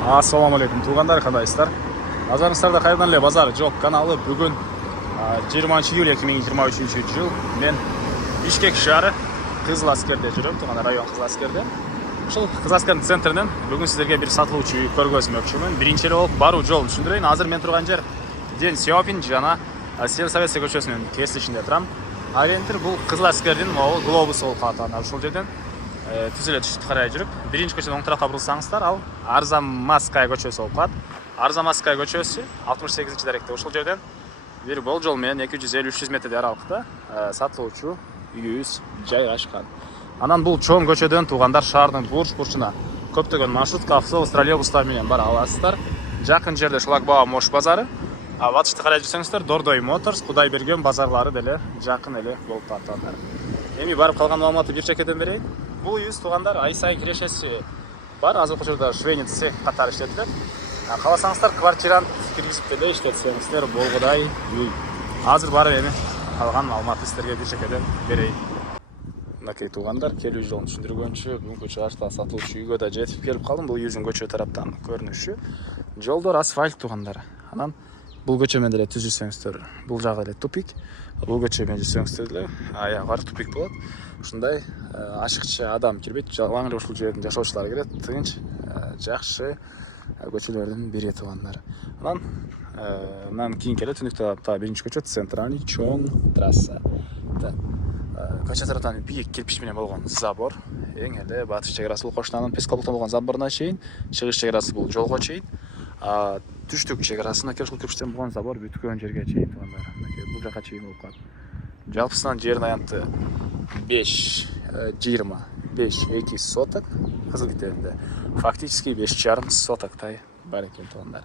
Assalamu алейкум туугандар, кандайсыздар? Назарыңыздарда кайрадан эле базар жок каналы. Бүгүн 20 июль 2023 жыл. Мен Бишкек шаары Кызыл Аскерде жүрөм, туугандар, район Кызыл Аскерде. Ушул Кызыл Аскердин центринен бүгүн сиздерге бир сатылуучу үй көргөзмөкчүмүн. Биринчи эле болуп баруу жолун түшүндүрөйүн. Азыр мен турган жер Ден Сиопин жана Сельсоветский көчөсүнүн кесилишинде турам. Айрентир бул Кызыл Аскердин могул глобус болуп аталат. Ушул жерден түз эле түштүк карай жүрүп, биринчи көчөдөн оң тарапка бурулсаңыздар, ал Арзамасская көчөсү болуп калат. Арзамасская көчөсү 68-даректе. Ушул жерден бир болжол менен 250-300 метрдей аралыкта сатылуучу үйүбүз жайгашкан. Анан бул чоң көчөдөн туугандар шаардын бурч-бурчуна көптөгөн маршрутка, автобус, троллейбустар менен бара аласыздар. Жакын жерде Шлагбаум Ош базары, батышты карай жүрсөңүздөр Дордой Моторс, Кудайберген базарлары деле жакын эле болуп атат. Эми барып калган маалыматты бир чекеден берейин. Бул үйүбүз туугандар ай сайын кирешеси бар. Азыркы учурда швейный цех катары иштетилет. Кааласаңыздар квартирант киргизип деле иштетсеңиздер болгудай үй. Азыр барып эми калган маалыматты сиздерге бир чекеден берейин. Мынакей туугандар, келүү жолун түшүндүргөнчү бүгүнкү чыгышта сатылуучу үйгө да жетип келип калдым. Бул үйүбүздүн көчө тараптан көрүнүшү. Жолдор асфальт туугандар. Анан бул көчө менен деле түз жүрсөңүздөр, бул жагы эле тупик. Бул көчө менен жүрсөңүздөр деле аягы тупик болот. Ушундай ашыкча адам кирбейт. Жалаң эле ушул жердин жашоочулары кирет. Тынч, жакшы көчөлөрдүн бири туугандар. Анан кийинки эле түндүк тарапта биринчи көчө, центральный чоң трасса. Көчө тараптан бийик кирпич менен болгон забор. Эң эле батыш чек арасы бул кошунанын Пескоблуктан болгон заборуна чейин, чыгыш чек арасы бул жолго чейин. Түштүк чек арасына ушул кирпичтен болгон забор бүткөн жерге чейин туугандар. Бул жака чейин болуп калат. Жалпысынан жердин аянты 5,25-2 соток кызыл китебинде. Фактически 5,5 сотоктай бар экен туугандар.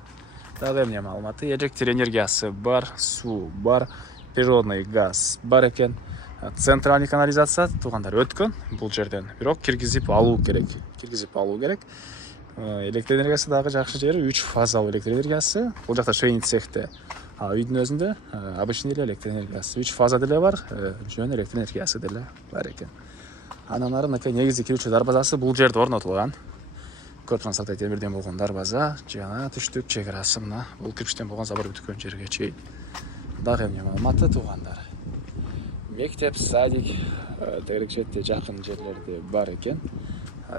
Дагы эмне маалыматы? Электр энергиясы бар, суу бар, природный газ бар экен. Центральный канализация туугандар өткөн бул жерден. Бирок киргизип алуу керек. Электр энергиясы дагы жакшы жери 3 фазалуу электр энергиясы. Бул жакта швейный цехте, үйдүн өзүндө обычный электр энергиясы 3 фаза деле бар, жөн электр энергиясы деле бар экен. Анан ары негизи кирүүчү дарбазасы бул жерде орнотулган. Көп сансактай темирден болгон дарбаза, жана түштүк чек арасы мына бул кирпичтен болгон забор бүткөн жерге чейин. Дагы эмне маалыматы туугандар? Мектеп, садик тегерекчетте жакын жерлерде бар экен.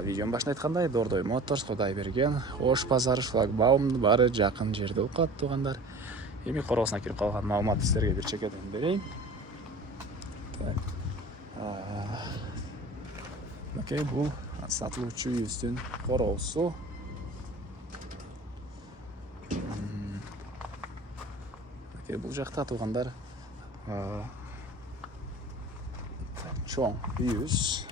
Видеонун башында айткандай, Дордой Моторс, Кудайберген, Ош базары, Шлагбаум бары жакын жерде болуп калат туугандар. Эми короосуна кирип калган маалыматты сиздерге бир чекеден берейин. Мынакей бул сатылуучу үйүбүздүн короосу. Мынакей бул жакта туугандар чоң үйүбүз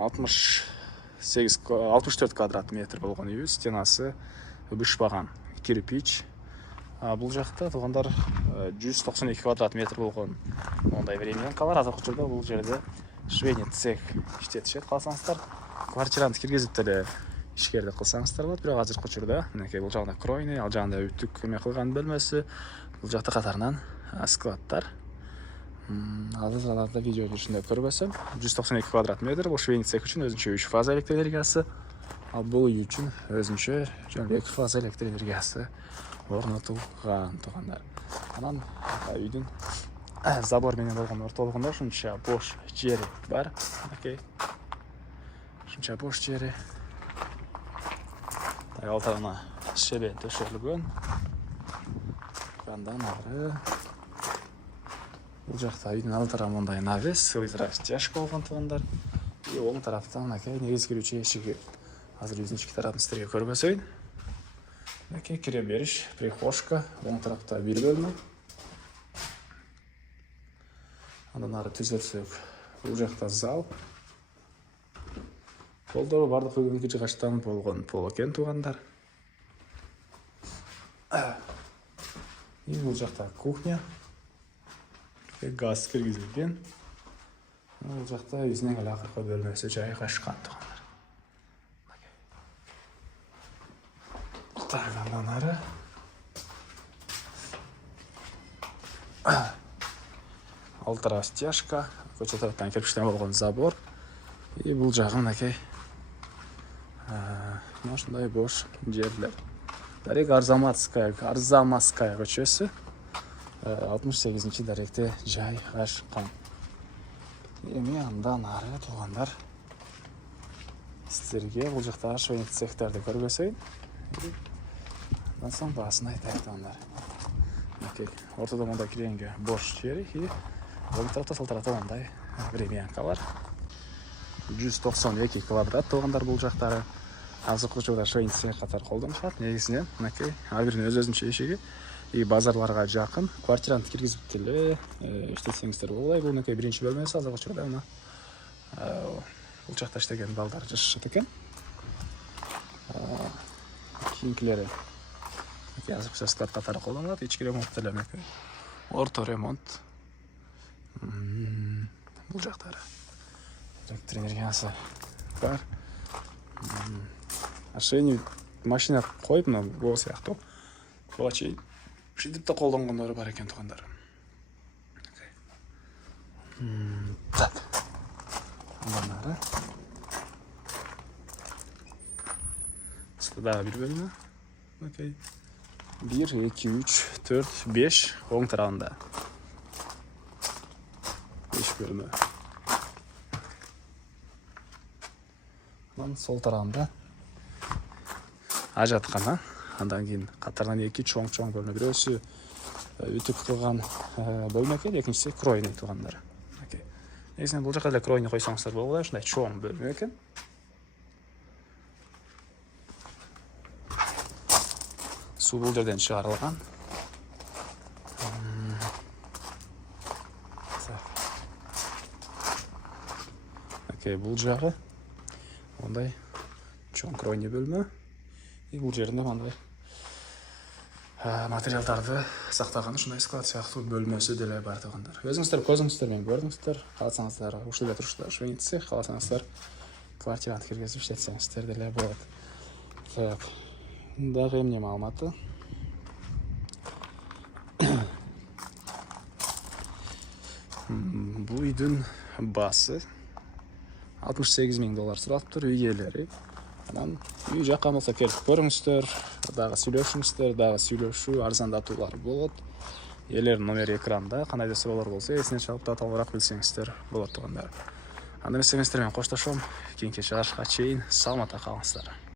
64 квадрат метр болгон үйүбүз, стенасы бышпаган кирпич. Бул жакта туугандар 192 квадрат метр болгон мондай временен калар. Азыркы учурда бул жерде швейный цех иштетишет. Калсаңыздар квартирант киргизип деле ишкердик кылсаңыздар болот. Бирок азыркы учурда мынакей бул жагында кройный, ал жагында үтүк эме кылган бөлмөсү, бул жакта катарынан складтар. Азыр видео жүрүшүндө көрбөсөм, 192 квадрат метр. Бул швейный цех үчүн өзүнчө 3 фаза электр энергиясы, ал бул үй үчүн өзүнчө жөн 2 фаза электр энергиясы орнотулган туугандар. Анан үйдүн забор менен болгон ортолугунда ушунча бош жери бар. Окей. Ушунча бош жери. Ал тарапына шебен төшөлгөн. Андан ары бул жакта үйдүн ал тарабы мындай навес, растяжка болгон туугандар. И оң тараптан мынакей негиз кирүүчү эшиги. Азыр үйдүн ички тарабын сиздерге көргөзөйүн. Мынакей кире бериш, прихожка, оң тарапта бир бөлмө. Андан ары түзөтсөк, бул жакта зал. Полдору бардык бүгүнкү жыгачтан болгон пол экен туугандар. И бул жакта кухня. Газ киргизилген. Бул жакта үйүнүн эң акыркы бөлмөсү жайгашкан туугандар. Так, андан ары алты растяжка, көчө тараптан кирпичтен болгон забор. И бул жагы мынакей мына ушундай бош жерлер. Дарек Арзамасская көчөсү. 68 даректе жайгашкан. Эми андан ары туугандар сиздерге бул жактагы швейный цехтерди көргөзөйүн. Андан соң баасын айтайын туугандар. Ортодо мындай киренге бош жери и бул тарапта сол тарапта мындай времянка бар. 192 квадрат туугандар бул жактары. Азыркы учурда швейный цех катары колдонушат. Негизинен мынакей ар биринин өз-өзүнчө эшиги и базарларга жакын. Квартиранты киргизип деле иштетсеңиздер болот. Бул мынакей биринчи бөлмөсү. Азыркы учурда мына бул жакта иштеген балдар жашашат экен. Кийинкилери азыркы учурда склад катары колдонулат. Ички ремонт деле мынакей. Орто ремонт. Бул жактары электр энергиясы бар. Швейный машина коюп, мына бул сыяктуу буга чейин ушинтип да колдонгондору бар экен туугандар. Так. Андан ары дагы бир бөлмө. Окей. 1, 2, 3, 4, 5 оң тарабында. 5 бөлмө. Сол тарабында ажаткана. Андан кийин катарынан 2 чоң бөлмө. Бирөөсү үтүк кылган бөлмө экен, экинчиси кройный туугандар. Окей. Негизинен бул жакка эле кройный койсоңуздар болот. Ушундай чоң бөлмө экен. Суу бул жерден чыгарылган. Окей, бул жагы мындай чоң кройный бөлмө. И бул жеринде мындай материалдарды сактаган ушундай склад сыяктуу бөлмөсү деле бар туугандар. Өзүңүздөр көзүңүздөр менен көрдүңүздөр. Кааласаңыздар ушул эле турушта швейный цех, кааласаңыздар квартиранты киргизип иштетсеңиздер деле болот. Так. Дагы эмне маалыматы? Бул үйдүн баасы $68,000 сураптыр үй ээлери. Анан үй жаккан болсо келип көрүңүздөр, дагы сүйлөшүңүздөр, дагы сүйлөшүү, арзандатуулар болот. Ээлердин номери экранда, кандай да суроолор болсо эсине чалып да толугураак билсеңиздер болот туугандар. Анда эмес менен коштошом. Кийинки чыгарышка чейин саламатта калыңыздар.